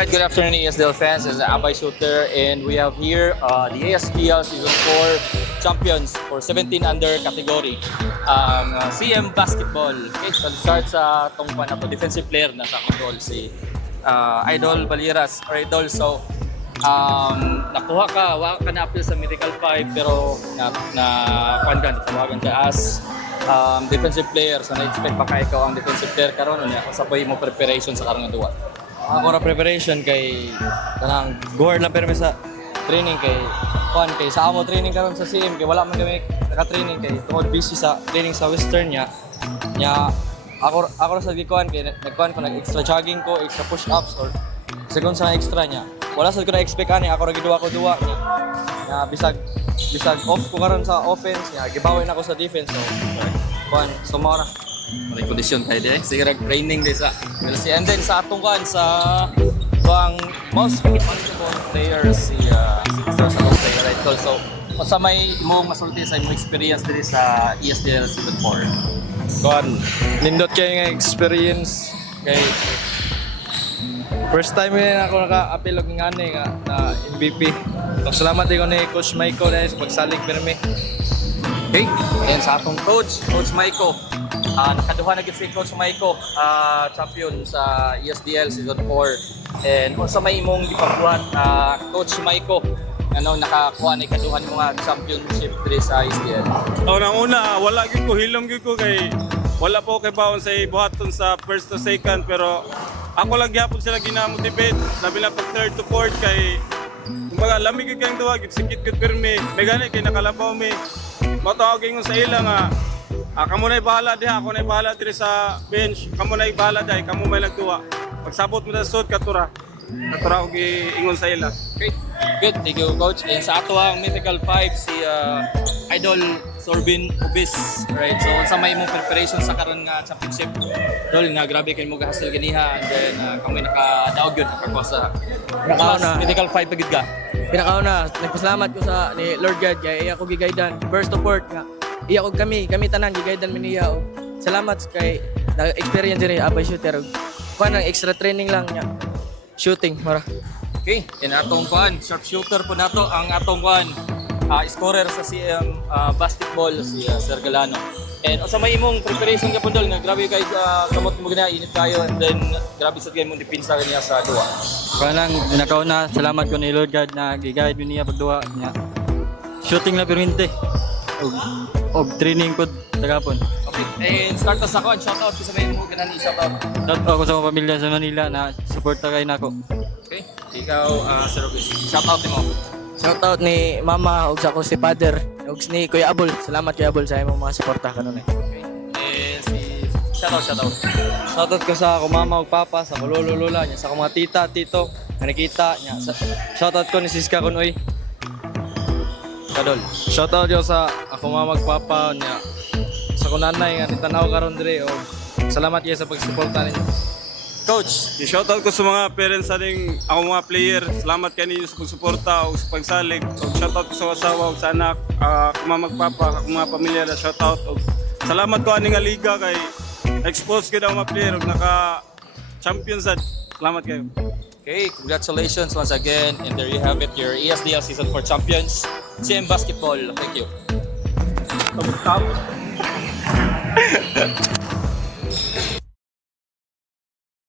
Right, good afternoon ESDL fans. This is Abay Shooter and we have here the ASPL Season 4 champions for 17 under category. CM Basketball. Okay, so start sa itong na to, defensive player na sa control si Idol Baliras or Idol. So, nakuha ka, wala ka na-appeal sa Medical 5 pero natawagan ka as defensive player. So, na-expect pa ka ikaw ang defensive player karon niya kung sa mo preparation sa karong duwa. Ako na preparation kay kanang guard lang permi sa training kay sa amo training karon sa CM kay wala man kami naka-training kay tungod busy sa training sa Western nya ako ra sa gikuan kay nagkuan ko nag-extra jogging ko, extra push-ups or second sa extra nya. Wala sad ko na expect ani ako ra giduwa ko duwa nya bisag off ko karon sa offense nya gibawin ako sa defense so mao na. May kondisyon kayo din. Sige, training din sa LC. And then sa atong kan sa ang most responsible player si Stars Along player right call. So, sa may imong masulti sa imong experience din sa ESDL Season 4. Kuan nindot kay nga experience kay first time na ako naka-appeal og ngani nga na MVP. Salamat din ko ni Coach Maiko dahil sa pagsalig permi. Okay, and sa atong Coach Maiko. Nakaduha na si Coach Maiko, champion sa ESDL Season 4. And kung sa may imong gipabuhat, Coach Maiko, nakakuha na ikaduhan mo nga championship diri sa ESDL. Una, wala gyud ko hilom gyud ko kay wala po kay baon sa buhaton sa first to second pero ako lang gyapon sila ginamotivate labi na pag third to fourth kay kumbaga lamig gyud kang duwa gyud sikit gyud pirmi may gani kay nakalabaw mi matawag ingon sa ila nga kamo na'y bahala diha, ako na'y bahala diri sa bench. Kamo na'y bahala diha, kamo may nagduwa. Pagsabot mo na sa suot, katura og ingon sa ila. Okay, good. Thank you, Coach. And sa ato ang Mythical 5, si Idol Sorbin Ubis. Right, so sa may imong preparation sa karon nga championship. Dol nga grabe kay mo gahasil ganiha and then kami nakadaog yun nakakuha sa Mythical 5 pagid ka. Pinakauna, nagpasalamat ko sa ni Lord God kay iya ko gigaydan first to fourth nga. Iya ko kami tanan gigaydan mi niya. Salamat kay na-experience ni Abay Shooter. Kuan ang extra training lang niya. Shooting mara. Okay, and atong sharp shooter po nato ang atong scorer sa CM basketball si Sir Galano. And sa may imong preparation ka pundol nga grabe kay kamot mo gina init kayo and then grabe sa game mo dipinsa niya sa duwa. Kanang nakauna, salamat ko ni Lord God na gigayad mi niya pagduwa niya. Shooting na permente. Og training ko tagapon. Okay, and start us ako. Shoutout ko sa may mo ganani shoutout. Shout out ko sa mga pamilya sa Manila na suporta kay nako. Okay, ikaw Sir Rubis. Shoutout mo. Shoutout ni Mama ug sa ko si Father ug ni Kuya Abol. Salamat Kuya Abol sa imong mga suporta kanunay. Okay. And si shoutout. Shoutout ko sa ako mama ug papa, sa ko lolo lola nya, sa ko mga tita, tito, nga nakita nya. Shoutout ko ni Siska Kunoy. Kadol. Shoutout yo sa ako mama ug papa nya. Sa ko nanay nga nitanaw karon dire og salamat gyud sa pagsuporta ninyo. Coach, i-shoutout ko sa mga parents sa ding ako mga player. Salamat kay ninyo sa pagsuporta o sa pagsalig. Og shoutout ko sa asawa ug sa anak, ako mga magpapa, ako mga pamilya na shoutout. Og salamat ko ani nga liga kay expose gyud ang mga player ug naka-champion sad. Salamat kayo. Okay, congratulations once again. And there you have it, your ESDL Season 4 champions, CM Basketball. Thank you.